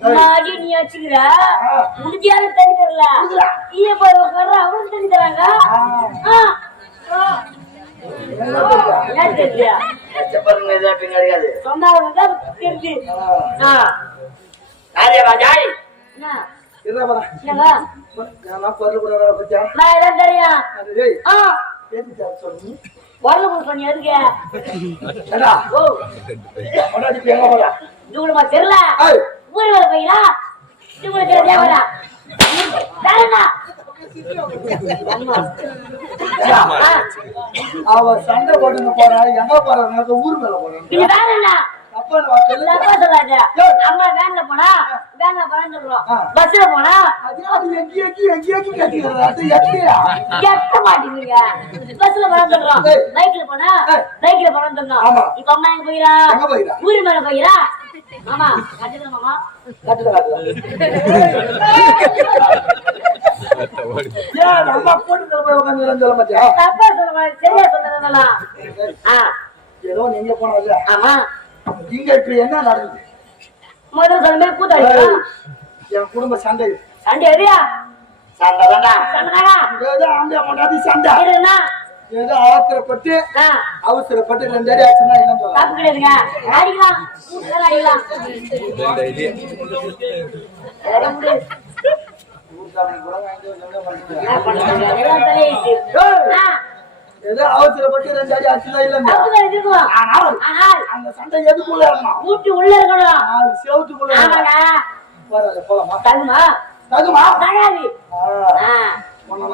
முன்னாடி நீ வச்சுக்கிற முடிஞ்சாலும் தண்ணி தரல? ஈய போய் உட்கார அவனுக்கு தண்ணி தராங்க. ஆ, தெரியல பாருங்க வேலை தெரியல ஊர் போயிடா அவ சண்டை போட்டுங்க போறா எங்க போறாங்க ஊர் மேல போறாங்க அம்மா வேன்ல போனா வேன்ல போனான்னு சொல்றோம். பஸ்ல போனா எட்ட மாட்டீங்க பஸ்ல போனா சொல்றோம். பைக்ல போனா. பைக்ல போனா. இப்ப அம்மா எங்க போயிரா? ஊரு மேல போயிரா மாமா ஏன் நம்ம போட்டு போய் உட்காந்து சொல்ல மாட்டியா? தப்பா சொல்ல சரியா சொன்னதெல்லாம் ஆ. ஏதோ நீங்க போனல ஆமா. இங்க இப்ப என்ன நடக்குது முதல்ல கூத்தாடி ஏய், என் குடும்ப சண்டை. சண்டை எரியா சண்டை சண்டைடா ஏதோ சண்டை. இருக்குண்ணா ஏதோ அவசரப்பட்டு அவசரப்பட்டு ரெண்டு அடி ஆச்சுன்னா என்ன தப்பு கிடையாதுங்க அடிக்கலாம். அடிக்கலாம் சரி, விடு. என்ன பண்றது? எல்லாம் தலையெழுத்து. ஆ, ஏதோ அவசரப்பட்டு ரெண்டு அடி தப்பு கிடையாது. ஆனால் அந்த சண்டை எதுக்குள்ள இருக்கணும் வீட்டு உள்ள இருக்கணும். அது செவத்துக்குள்ள பரவாயில்ல, போலாமா? தகுமா? தகுமா? தகாது.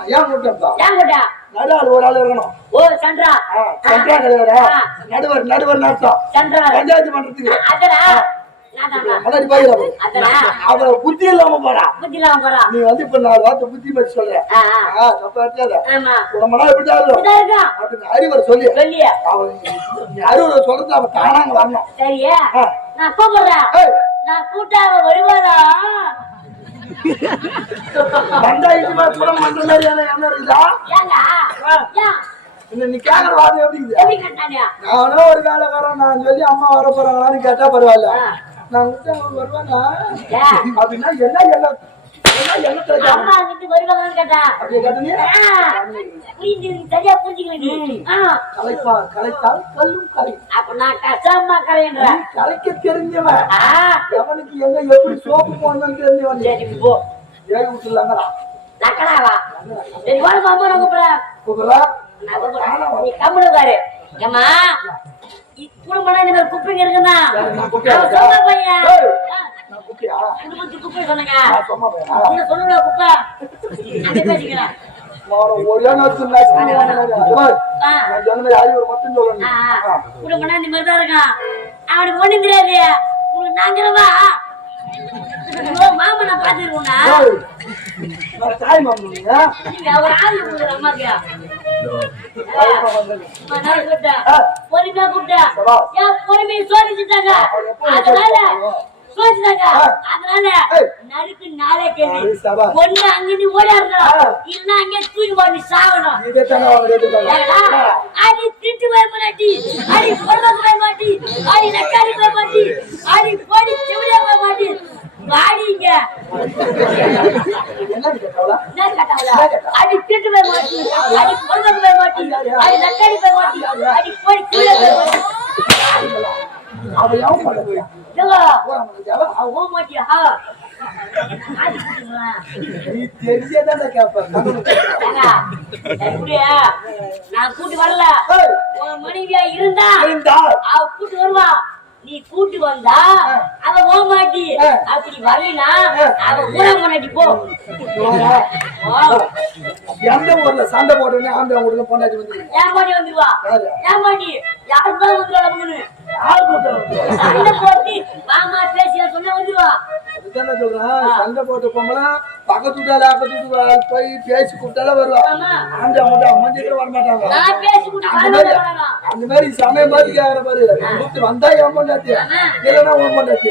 ஏன் கூட்டம் ஏன் கேட்டா நடுவாள் ஒரு ஆள் இருக்கணும். ஓ கிடையாதா? ஆ. நடுவர் நடுவர் நடத்தம் சந்திரா. பஞ்சாயத்து பண்றதுக்கு. அதனா அதனா அவ புத்தி இல்லாம போறா புத்தி இல்லாம போறா நீ வந்து இப்ப நாலு வார்த்தை புத்தி பத்தி சொல்ற தப்பா இருக்காத நாள் இப்படிதான் இருக்கும். அப்படின்னு அறிவுரை சொல்லி. சொல்லிய? அவன் அறிவுரை சொல்றது அவன் தானாங்க வரணும். சரியா. நான் கூப்பிடுறேன். நான் கூட்டா அவ வருவாரா மேல குடம் பண்ற மாதிரி என்ன இருக்குதா? நீ கேக்குற வார்த்தை எப்படி நானும் ஒரு வேலைக்காரன் நான் சொல்லி அம்மா வர போறாங்களான்னு கேட்டா பரவாயில்ல. நான் விட்டு அவன் வருவானா? அப்படின்னா என்ன என்ன என்ன கேட்கணும்? அம்மா வந்துட்டு வருவாங்கன்னு கேட்டா? சரியா கலைப்பா கலைத்தால் கல்லும் கலை அப்ப நான் கஷ்டமா கரையன்ற. நீ கலைக்க தெரிஞ்சவன். ஆ, எவனுக்கு எங்க எப்படி சோப்பு போடணும்னு தெரிஞ்சவன் சரி போ. ஏழு விட்டுலாங்களா நக்கலாவா சரி அம்மா நான் கூப்பிடுறேன். கூப்பிடுறேன். நீ கம்முனு ஏம்மா? குடும்பம் இந்த மாதிரி குப்பைங்க இருக்குன்னா? பையன். குப்பை சொன்னங்க? சொல்லுங்க குப்பை? அந்த ஆ, குடும்பம்னா இந்த மாதிரி தான் இருக்கான். அவனுக்கு ஒண்ணும் தெரியாது உனக்கு நாங்கிறவா மாமா நான் பாத்துருக்கோம்னா ஒரு ஆள் பொறுமையா கூப்பிட்டேன். பொறுமையை சோதிச்சுட்டாங்க. அதனால சோதிச்சுட்டாங்க. அதனால நறுக்கு நாளே கேள்வி. ஒண்ணு அங்கிருந்து ஓடியாடணும். ஆ. இல்லைன்னா அங்கே தூக்கி போட்டு சாவணும். அடி திட்டு போய் மாட்டி அடி பொருளுக்கு போய் மாட்டி அடி போய் மாட்டி அடி போடி செவிலியா போய் மாட்டி வாடிங்க? அடி திட்டு போய் மாட்டி அடி பொருளுக்கு போய் மாட்டி அடி நக்காடி போய் மாட்டி செவிலியா போய் எப்படியா? நான் கூட்டி வரல. மனைவியா இருந்தா இருந்தா. அவ கூட்டு வருவா. நீ கூட்டு வந்தா அவ போக மாட்டி அப்படி வரலினா அவ ஊர முன்னாடி போ. எந்த ஊர்ல சண்டை போட்டோன்னே ஆம்பளை ஊர்ல பொண்டாட்டி வந்து ஏன் மாட்டி வந்துருவா? யாரு? ஏன் மாட்டி யாருக்கு தான் வந்துருவா நம்மனு யார் சண்டை போட்டு மாமா பேசியா சொன்ன வந்துருவா. அதுதானே சொல்றேன். சண்டை போட்ட பொம்பளை பக்கத்து வீட்டால போய் பேசி கூப்பிட்டாலே வருவா. ஆண்ட மட்டும் அம்மா சீக்கிரம் வர மாட்டாங்க அந்த மாதிரி மாதிரி சமயம் பார்த்து கேக்குற பாரு கூப்பிட்டு வந்தா என் பொண்டாட்டி இல்லைன்னா உன் பொண்டாட்டி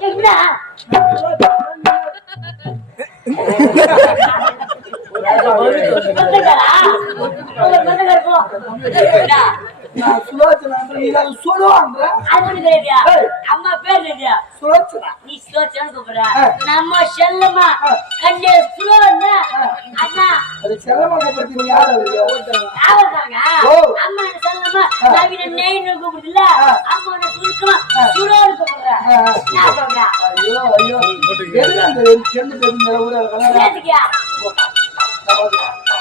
என்ன? சுலாச்சனா நீ. ஏய். அம்மா பேர் சுலாச்சனா நீ ஸ்லோச்சான்னு கூப்பிடுற. நம்ம சுலோன்னா அண்ணா அது யார். அம்மா நெய்னு. அம்மா சுருக்கமா. சுலோன்னு. நான் சொல்றேன் ஐயோ ஐயோ எதுக்கு அந்த கலரா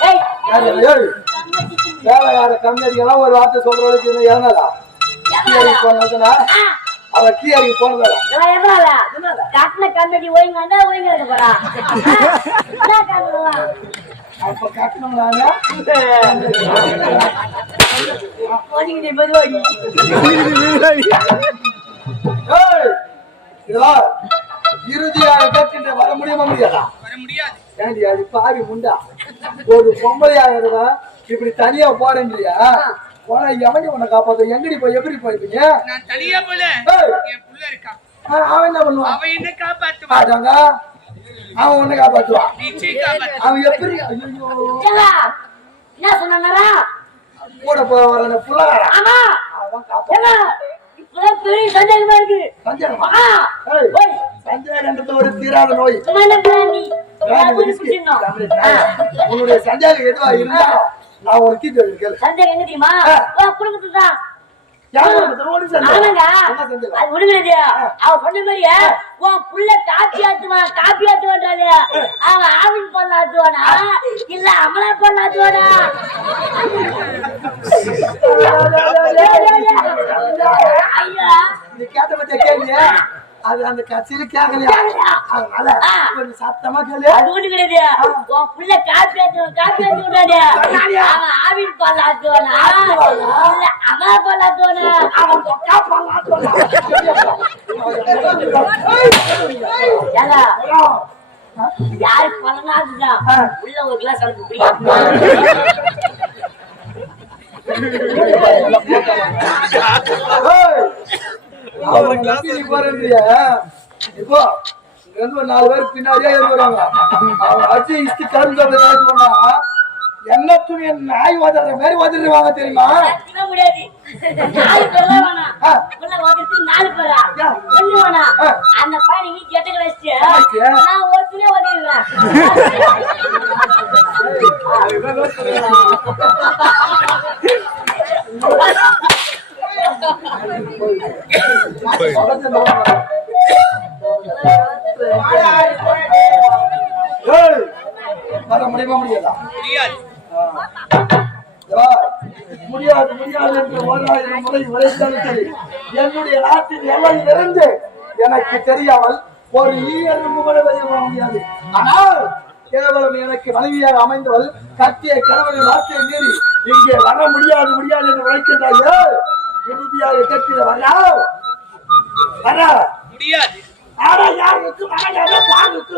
ஏய் யாரு ஏய் வேலைக்கார கம்மியடிக்கெல்லாம் ஒரு வார்த்தை சொல்றவளுக்கு என்ன ஏனதா கீழடி போனதுனா. அவ கீழடி போனதா? கட்டின கண்ணாடி ஒழுங்காண்டா ஒழுங்கா இருக்க போறா. அப்ப கட்டணும்னாங்க இறுதியாக கேட்கின்ற வர முடியுமா முடியாதா? வர முடியாது. பாவி முண்டா ஒரு பொம்பளையாக இருந்தா இப்படி தனியா போறேன்றியா போனா எவனி உன்னை காப்பாத்த எங்கடி போய் எப்படி போயிருப்பீங்க நான் தனியா போல. என் புள்ள இருக்கான் ஆ, அவன் என்ன பண்ணுவான்? அவன் என்ன காப்பாத்துவான். அவன் உன்னை காப்பாத்துவான். அவன் எப்படி? என்ன சொன்னாரா? கூட போய் வர ஆமா. அவன் இப்பதான் பெரிய சந்தேகமா இருக்கு. சந்தேகமா? ஆ. ஏய், ஓய், சந்தேகன்றது ஒரு தீராத நோய். உன்னுடைய சந்தேகம் எதுவா இருந்தாலும் நான் உனக்கு தீர்த்து வைக்கிறேன் சந்தேகம் என்ன தெரியுமா? குடும்பத்துல தான். ஒரு காப்பி ஆத்துவான் அவன் ஆவின் பொருள் ஆத்துவானா? இல்ல அமலா பொருள் ஆத்துவானா? ஐயா. நீ கேட்ட பத்திய கேள்வி அது அந்த கட்சியில கேட்கலையா அதனால கொஞ்சம் சத்தமா கேளு. அது ஒண்ணு கிடையாது. உன் புள்ள காப்பி ஆத்துவான் காப்பி ஆத்துவானே அவன் ஆவின் பொருள் ஆத்துவானா இல்ல அமலா பொருள் ஆத்துவானா அவன் தொக்கா பண்ணலாம் ஏங்க யாரு பலனாதுதான் உள்ள ஒரு கிளாஸ் அனுப்பி குடிக்க அவரை நீ போறேன்றிய இப்போ இங்க இருந்து ஒரு நாலு பேர் பின்னாடியே வருவாங்க. அவன் அடிச்சு இஷ்டி கரும்பு சொன்னா என்ன துணி நாய் வதற மாதிரி வதறிடுவாங்க தெரியுமா? சத்தியமா முடியாது நாலு பேர்லாம் வேணாம் ஆ. உள்ள ஒருத்தருக்கு நாலு பேரா யா. ஒண்ணு வேணாம் ஆ. அந்த பையனை நீ கெட்ட வச்சு வச்சு. நான் ஒருத்தனே உதவிடுறேன் ஏய், வர முடியுமா முடியாதா முடியாது முடியாது என்று ஓராயிரம் முறை உரைத்தாலும் சரி என்னுடைய நாட்டின் எல்லையிலிருந்து எனக்கு தெரியாமல் ஒரு ஈ எறும்பு கூட முடியாது. ஆனால் கேவலம் எனக்கு மனைவியாக அமைந்தவள் கத்திய கணவனின் வார்த்தையை மீறி இங்கே வர முடியாது முடியாது என்று உழைக்கின்றார்கள் இறுதியாக கேட்கிற வரா முடியாது. ஆனா யாருக்கு மகன் பாங்குக்கு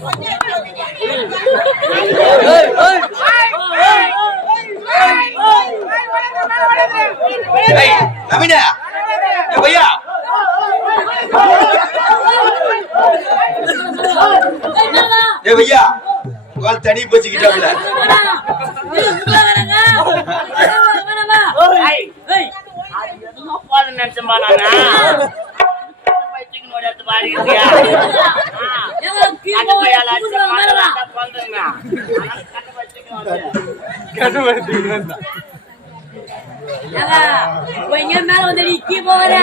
Silence. டென்ஷன் ஆயிட்டாங்க ஏய் நவீனா தனி போச்சுக்கிட்டாப்ல மேல வந்து நீ கீழே போகாத.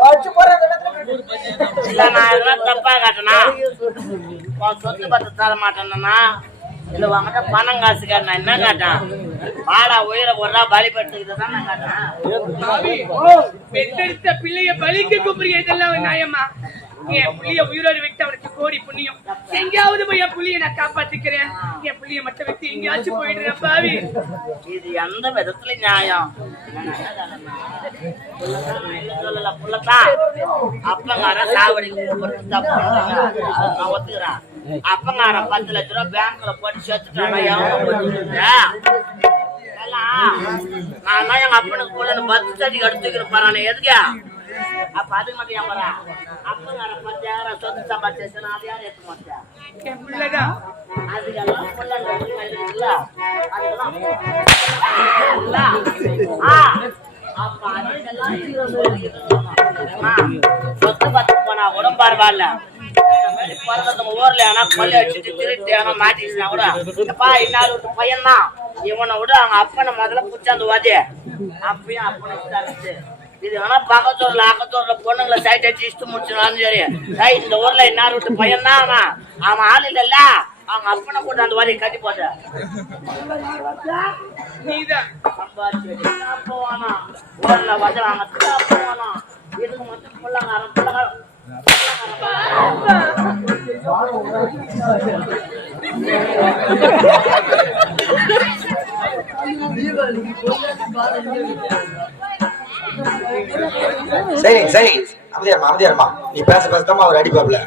வச்சு போற இந்த இடத்துல இல்ல, நான் இதெல்லாம் தப்பா காட்டுனா? சொத்து பத்து தர மாட்டேன்னா இல்ல உங்ககிட்ட பணம் காசு காட்டு நான் என்ன காட்டேன் வாடா உயிரை போடுறா பலிபட்டுக்கிட்டு தான் நான் காட்டேன் பெத்தெடுத்த பிள்ளைய பலிக்கு இதெல்லாம் நியாயமா என் புள்ளிய உயிரோடு விட்டு அவனுக்கு கோடி புண்ணியம். எங்கேயாவது போய் என் புள்ளிய நான் காப்பாத்திக்கிறேன். என் புள்ளிய மட்டும் விட்டு எங்கேயாச்சும் போயிடுறேன் பாவி. இது எந்த விதத்துல நியாயம்? சொல்லல புள்ளத்தான் அப்பங்கார சாவடிக்கு கூப்பிடுறது தப்பு பத்து லட்ச ரூபா பேங்க்ல போட்டு சேர்த்துட்டானா நான் எங்க அப்பனுக்கு போல பத்து சதிக்கு எடுத்துக்கிட்டு போறானே எதுக்கு? அப்ப மட்டும் பத்தாயிரம் சொத்து எடுத்து மாட்டேன் அதுக்கெல்லாம் அப்ப அதுக்கெல்லாம் சொத்து பத்து போனா கூட பரவாயில்ல ஊர்ல ஆனா கொள்ளை அடிச்சுட்டு திருட்டு ஆனா மாட்டிச்சுனா கூட அப்பா இன்னாரு பையன்தான் இவனை விட அவங்க அப்பனை முதல்ல புடிச்சாந்து வாதி அப்பயும் அப்பனை விட்டாச்சு இது ஆனா பக்கத்தூர்ல அக்கத்தூர்ல பொண்ணுங்களை சைட் அடிச்சு இஷ்டம் முடிச்சினாலும் சரி ஏய், இந்த ஊர்ல இன்னார் விட்டு பையன் தான் அவன். அவன் ஆள் இல்லல்ல. அவங்க அப்பனை கூட அந்த வாரி கட்டி போட்ட. நீதான் போவானா. ஊர்ல வந்து போவானா. இதுக்கு மட்டும் பிள்ளைங்க பிள்ளைங்காரன் சரி சரி. அமைதியாருமா அமைதியாருமா நீ பேச பேசத்தாம அவர் அடிப்பாப்ல.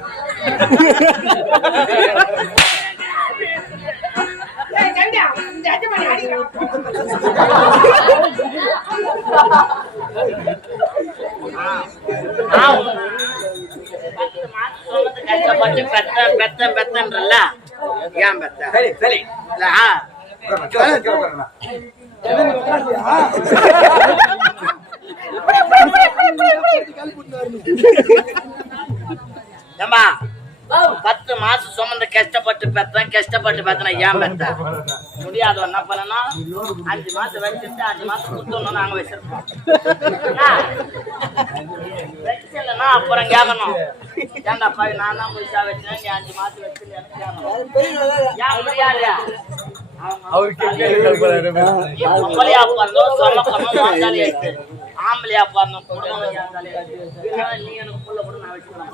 பத்து பெத்தேன் பெத்தேன்றல்ல ஏன் பெத்த சரி சரி ஆ, ஏம்மா பத்து மாசம் சுமந்து கஷ்டப்பட்டு பெத்தேன் கஷ்டப்பட்டு பெத்தேன் ஏன் பெத்த? முடியாத என்ன பண்ணணும். அஞ்சு மாசம் வச்சுட்டு அஞ்சு மாசம் குத்தணும் நாங்க வச்சிருப்போம் என்ன? அப்புறம் கேட்கணும். ஏன்டா நான் தான் முழுசா வச்சேன் நீ அஞ்சு மாசம் வச்சு ஏன் முடியாது? எடுத்து. ஆம்பளையா. இல்ல, நீ எனக்கு புள்ள கூட நான் வச்சுக்கிறேன்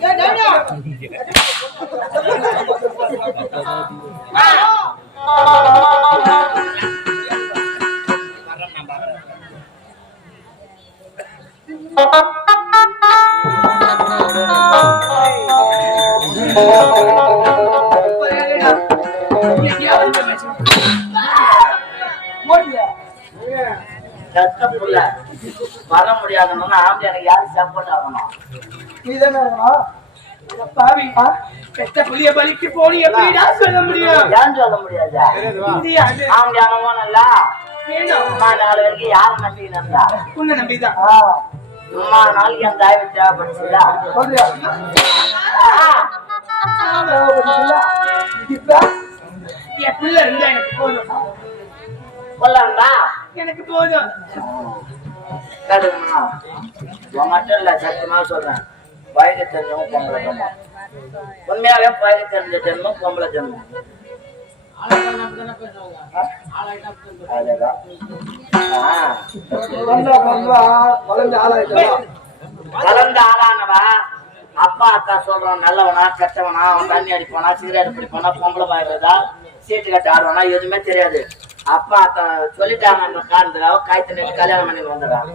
எங்கேயாவது இருக்கணும் பாவி பெத்த பலிக்கு போனி எப்படிடா சொல்ல முடியும். ஏன் சொல்ல முடியாது? முடியாது ஆம்படி அனுபவம்ல வேணும். அம்மா நாலு வரைக்கும் யாரை நம்பி இருந்தா உன்னை நம்பிதான். அம்மா நாளைக்கு என் சொல்றியா இப்ப? என் பிள்ளை இருந்தா எனக்கு போதும். சொல்லண்டா எனக்கு போதும். கேட்டுக்கணுமா உன் மட்டும் இல்ல சத்தியமா சொல்றேன் பழக தெரிஞ்சவங்க பொம்பளை ஜென்மம் உண்மையாவே பழக தெரிஞ்ச ஜென்மம் பொம்பளை ஜென்மம் அதுதான். ஆ. வளர்ந்த ஆளானவா அப்பா அக்கா சொல்றான் நல்லவனா கெட்டவனா அவன் தண்ணி அடிப்பானா சிகரெட் பிடிப்பானா பொம்பளை பாய்க்கிறதா சீட்டு கட்ட ஆடுவானா எதுவுமே தெரியாது அப்பா அக்கா சொல்லிட்டாங்க அந்த காரணத்துல காய்த்து கல்யாணம் பண்ணி வந்துடுறான்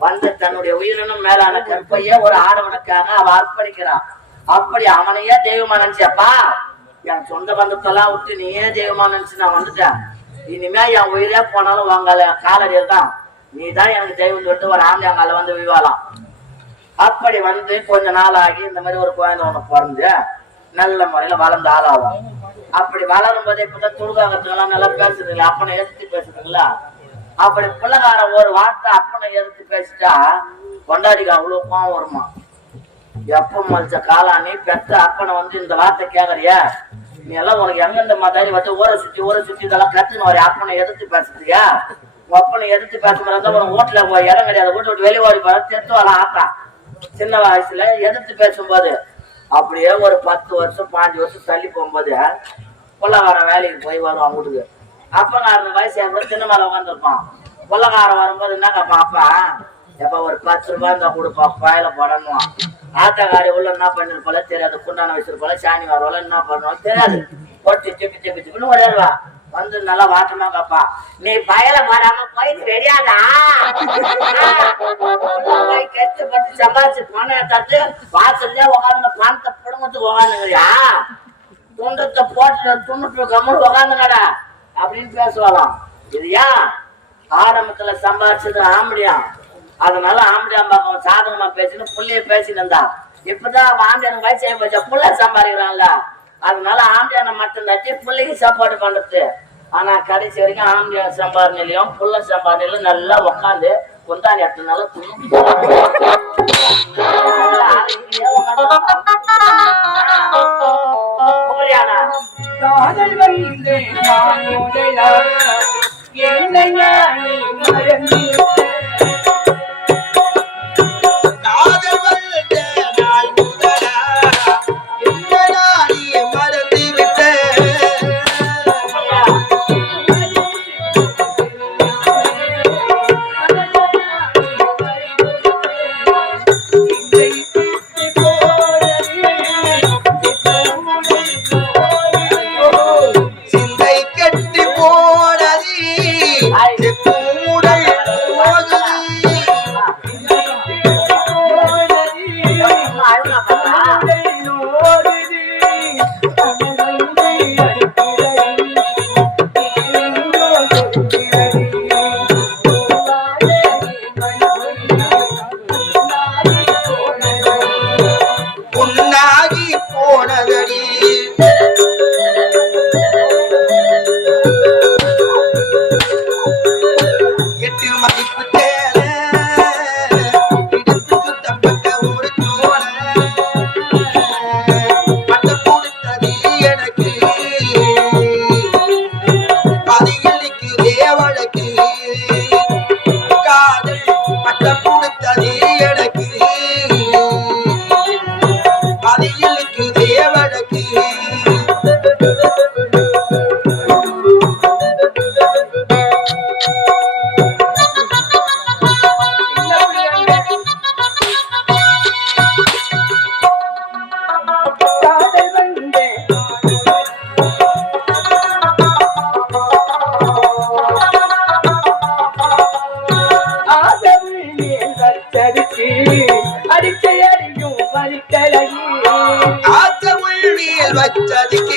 வந்து தன்னுடைய உயிரினும் மேலான கற்பையே ஒரு ஆடவனுக்காக அவ அர்ப்பணிக்கிறான் அப்படி அவனையே தெய்வமா நினைச்சப்பா என் சொந்த பந்தத்தெல்லாம் விட்டு நீயே தெய்வமா நினைச்சு நான் வந்துட்டேன். இனிமே என் உயிரே போனாலும் உங்க காலடியில் தான். நீ தான் எனக்கு தெய்வம் சொல்லிட்டு ஒரு ஆம்பளை அங்கால வந்து விவாலாம் அப்படி வந்து கொஞ்ச நாள் ஆகி இந்த மாதிரி ஒரு குழந்தை ஒண்ணு பிறந்து நல்ல முறையில வளர்ந்து ஆளாகும் அப்படி வளரும் போதே இப்பதான் துடுகாக்கிறதுக்கெல்லாம் நல்லா பேசுறதுங்களா அப்பனை எதிர்த்து பேசுறதுங்களா அப்படி பிள்ளைகாரன் ஒரு வார்த்தை அப்பனை எதிர்த்து பேசிட்டா கொண்டாடிக்கு அவ்வளவு கோவம் வருமா? எப்ப மலிச்ச காலானி பெத்த அப்பனை வந்து இந்த வார்த்தை கேக்குறியா? நீ எல்லாம் உனக்கு எங்கெந்த மாதிரி வச்சு ஊரை சுத்தி ஊரை சுத்தி இதெல்லாம் கத்துன்னு ஒரு அப்பனை எதிர்த்து பேசுறியா? உங்க அப்பனை எதிர்த்து பேச உன் உனக்கு வீட்டுல போய் இடம் கிடையாது. வீட்டு விட்டு வெளியே ஓடி போற தெத்து வர ஆத்தா. சின்ன வயசுல எதிர்த்து பேசும்போது அப்படியே ஒரு பத்து வருஷம் பாஞ்சு வருஷம் தள்ளி போகும்போது கொள்ளக்காரன் வேலைக்கு போய் வரும் அவங்க வீட்டுக்கு. அப்பங்காரன் வயசு ஏற்பட சின்ன மேல உட்காந்துருப்பான் கொள்ளக்காரன் வரும்போது என்னக்கா பாப்பா? எப்ப ஒரு பத்து ரூபாய் இருந்தா கொடுப்பா கோயில போடணும் ஆத்தக்காரி உள்ள என்ன பண்ணிருப்பால தெரியாது. குண்டான வச்சிருப்பால சாணி வரவால என்ன பண்ணுவோம் தெரியாது. பொட்டி சிப்பி சிப்பி சிப்பின்னு ஒரேவா வந்து நல்லா வாட்டமாங்கப்பா நீ பயல வராம போயிட்டு வெளியாதா கஷ்டப்பட்டு சம்பாதிச்சு பணம் எடுத்தாச்சு வாசல்ல உட்காந்து பணத்தை பிடுங்கத்துக்கு உகாந்துங்கயா துண்டத்தை போட்டு துண்டுட்டு கம்முன்னு உகாந்துங்கடா அப்படின்னு பேசுவாளாம். இது ஏன்? ஆரம்பத்துல சம்பாதிச்சது ஆம்படியா அதனால ஆம்படியா பக்கம் சாதகமா பேசின்னு புள்ளைய பேசிட்டு இருந்தா. இப்பதான் அவன் வயசு போச்சா? புள்ள சம்பாதிக்கிறான்ல. அதனால ஆம்பியான மட்டும் தட்டி பிள்ளைக்கு சாப்பாடு பண்றது. ஆனா கடைசி வரைக்கும் ஆம்பியா சம்பார் நிலையம் புள்ள சம்பாதனையிலும் நல்லா உட்காந்து கொண்டாடி எடுத்தனால புகழியானா என்னை மறந்து বাচ্চাদিকে